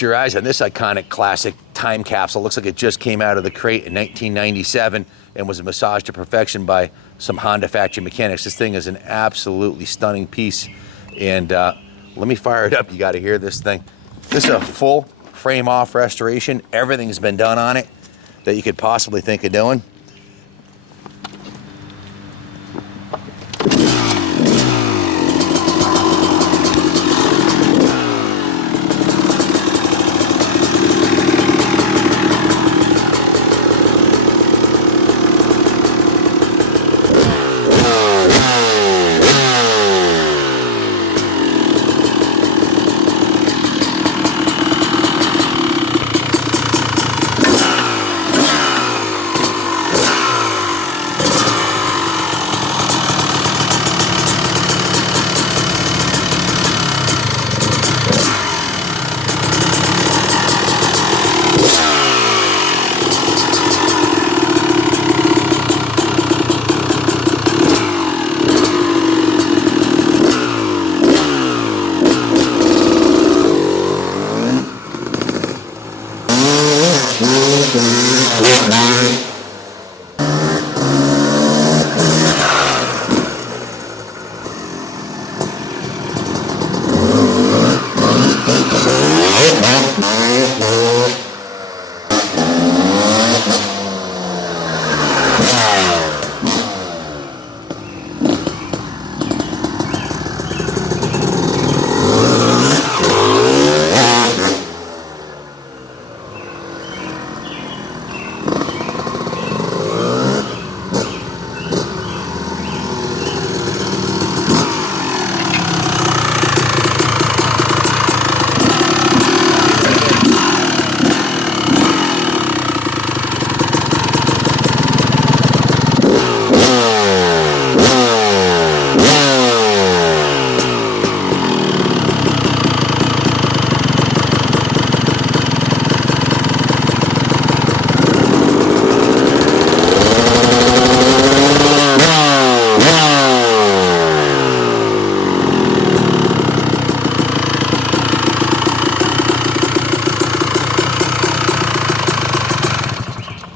Your eyes on this iconic classic time capsule. Looks like it just came out of the crate in 1997 and was massaged to perfection by some Honda factory mechanics. This thing is an absolutely stunning piece, and let me fire it up. You got to hear this thing. This is a full frame off restoration. Everything's been done on it that you could possibly think of doing.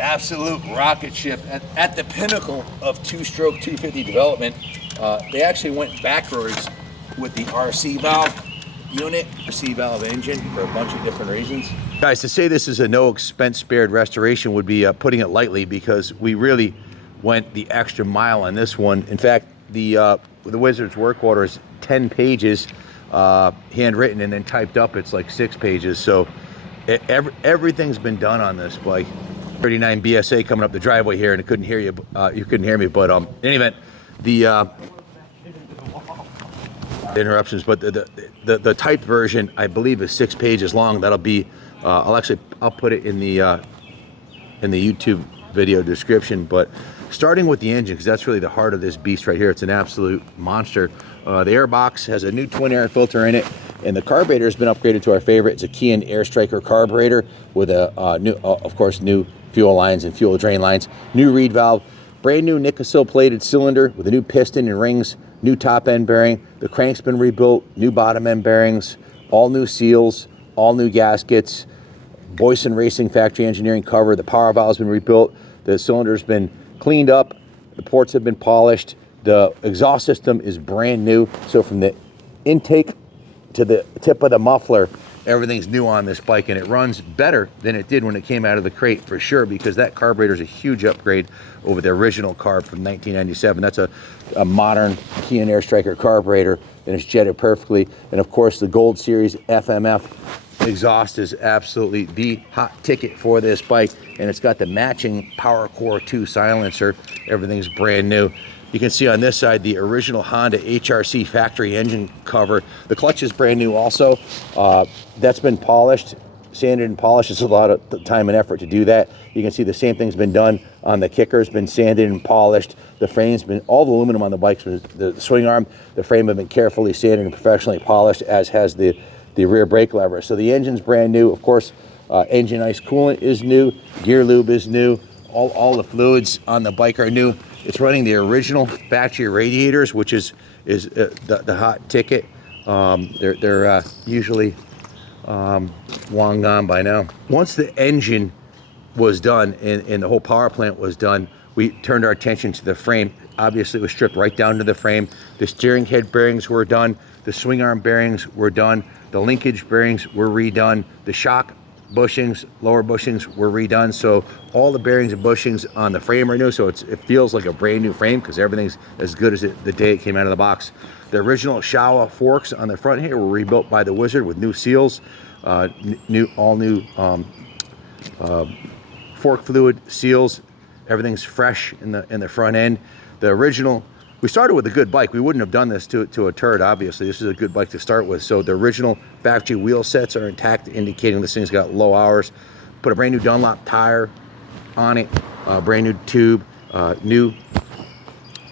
Absolute rocket ship at the pinnacle of two-stroke 250 development. They actually went backwards with the RC valve unit, RC valve engine, for a bunch of different reasons. Guys, to say this is a no expense spared restoration would be putting it lightly, because we really went the extra mile on this one. In fact, the Wizard's work order is 10 pages, handwritten, and then typed up it's like 6 pages. So everything's been done on this bike. 39 BSA coming up the driveway here, and I couldn't hear you. You couldn't hear me, but in any event, the interruptions. But the typed version, I believe, is 6 pages long. That'll be. I'll put it in the YouTube video description. But starting with the engine, because that's really the heart of this beast right here. It's an absolute monster. The airbox has a new twin air filter in it, and the carburetor has been upgraded to our favorite. It's a Kian Air Striker carburetor with a new, of course, new fuel lines and fuel drain lines, new reed valve, brand new Nickel plated cylinder with a new piston and rings, new top end bearing. The crank's been rebuilt, new bottom end bearings, all new seals, all new gaskets, Boyson Racing factory engineering cover. The power valve's been rebuilt. The cylinder's been cleaned up. The ports have been polished. The exhaust system is brand new. So from the intake to the tip of the muffler, everything's new on this bike, and it runs better than it did when it came out of the crate, for sure, because that carburetor is a huge upgrade over the original carb from 1997. That's a modern Kian Air Striker carburetor, and it's jetted perfectly. And of course, the Gold Series FMF exhaust is absolutely the hot ticket for this bike, and it's got the matching Power Core 2 silencer. Everything's brand new. You can see on this side the original Honda HRC factory engine cover. The clutch is brand new also. That's been polished, sanded and polished. It's a lot of time and effort to do that. You can see the same thing's been done on the kicker's been sanded and polished. The frame's been, all the aluminum on the bike's been, the swing arm, the frame have been carefully sanded and professionally polished, as has the rear brake lever. So the engine's brand new. Of course, engine ice coolant is new, gear lube is new, all the fluids on the bike are new. It's running the original factory radiators, which is the hot ticket. They're usually long gone by now. Once the engine was done and the whole power plant was done, we turned our attention to the frame. Obviously, it was stripped right down to the frame. The steering head bearings were done. The swing arm bearings were done. The linkage bearings were redone. The shock bushings, lower bushings were redone. So all the bearings and bushings on the frame are new. So it feels like a brand new frame because everything's as good as the day it came out of the box. The original Showa forks on the front here were rebuilt by the Wizard with new seals, all new fork fluid seals. Everything's fresh in the front end. The original, we started with a good bike. We wouldn't have done this to a turd, obviously. This is a good bike to start with. So the original factory wheel sets are intact, indicating this thing's got low hours. Put a brand new Dunlop tire on it, brand new tube, new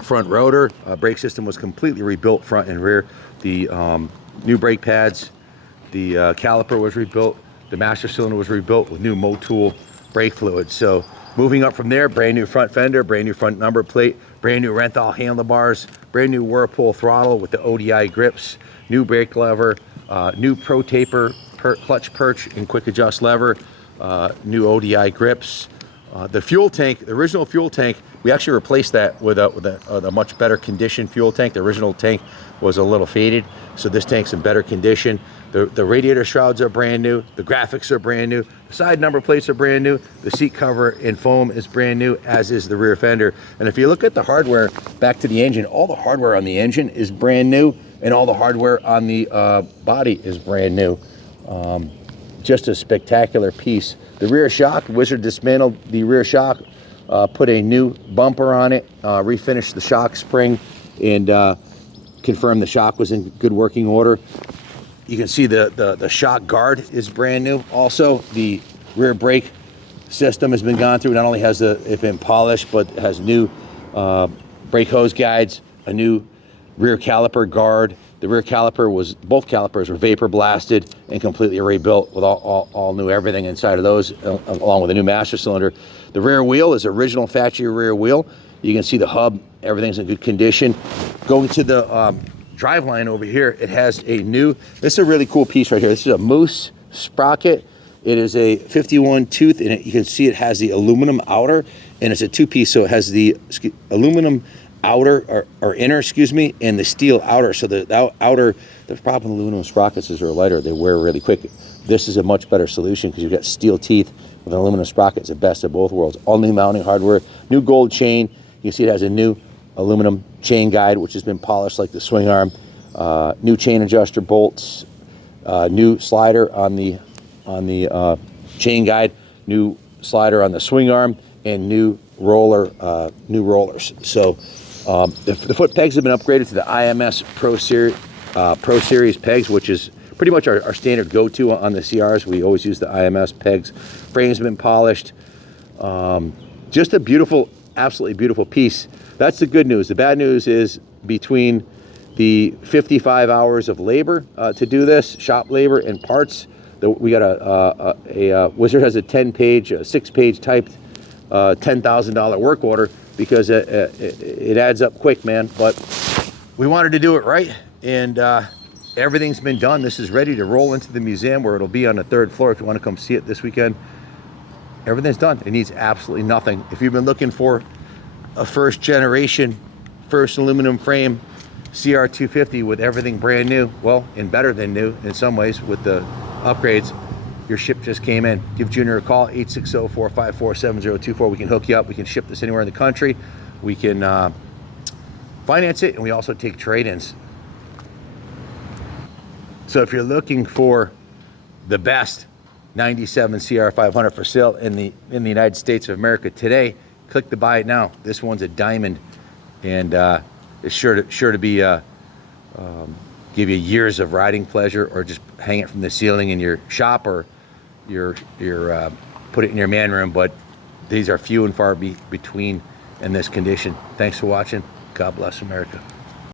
front rotor. Brake system was completely rebuilt front and rear. The new brake pads, the caliper was rebuilt. The master cylinder was rebuilt with new Motul brake fluid. So moving up from there, brand new front fender, brand new front number plate, brand new Renthal handlebars, brand new Whirlpool throttle with the ODI grips, new brake lever, new Pro Taper clutch perch and quick adjust lever, new ODI grips. The fuel tank, the original fuel tank, we actually replaced that with a much better condition fuel tank. The original tank was a little faded, so this tank's in better condition. The radiator shrouds are brand new. The graphics are brand new. The side number plates are brand new. The seat cover and foam is brand new, as is the rear fender. And if you look at the hardware, back to the engine, all the hardware on the engine is brand new, and all the hardware on the body is brand new. Just a spectacular piece. The rear shock, Wizard dismantled the rear shock, put a new bumper on it, refinished the shock spring, and confirmed the shock was in good working order. You can see the shock guard is brand new. Also, the rear brake system has been gone through. Not only has it been polished, but it has new brake hose guides, a new rear caliper guard. The rear caliper both calipers were vapor blasted and completely rebuilt with all new everything inside of those, along with a new master cylinder. The rear wheel is original factory rear wheel. You can see the hub, everything's in good condition. Going to the driveline over here, it has a new, this is a really cool piece right here. This is a Moose sprocket. It is a 51 tooth, and you can see it has the aluminum outer, and it's a two-piece, so it has the aluminum outer or inner, and the steel outer. So the outer, the problem with aluminum sprockets is they're lighter, they wear really quick. This is a much better solution because you've got steel teeth with an aluminum sprocket. It's the best of both worlds. All new mounting hardware, new gold chain. You can see it has a new aluminum chain guide, which has been polished like the swing arm. New chain adjuster bolts, new slider on the chain guide, new slider on the swing arm, and new rollers. So the foot pegs have been upgraded to the IMS Pro Series pegs, which is pretty much our standard go-to on the CRs. We always use the IMS pegs. Frames have been polished. Just a beautiful, absolutely beautiful piece. That's the good news. The bad news is between the 55 hours of labor to do this, shop labor and parts, we got a Wizard has a 10-page, 6-page typed $10,000 work order because it adds up quick, man. But we wanted to do it right, and everything's been done. This is ready to roll into the museum where it'll be on the 3rd floor if you want to come see it this weekend. Everything's done. It needs absolutely nothing. If you've been looking for a first generation, first aluminum frame CR250 with everything brand new, well, and better than new in some ways with the upgrades, your ship just came in. Give Junior a call, 860-454-7024. We can hook you up. We can ship this anywhere in the country. We can finance it, and we also take trade-ins. So if you're looking for the best 97 CR500 for sale in the United States of America today, click to buy it now. This one's a diamond, and it's sure to be give you years of riding pleasure, or just hang it from the ceiling in your shop, or put it in your man room. But these are few and far between in this condition. Thanks for watching. God bless America.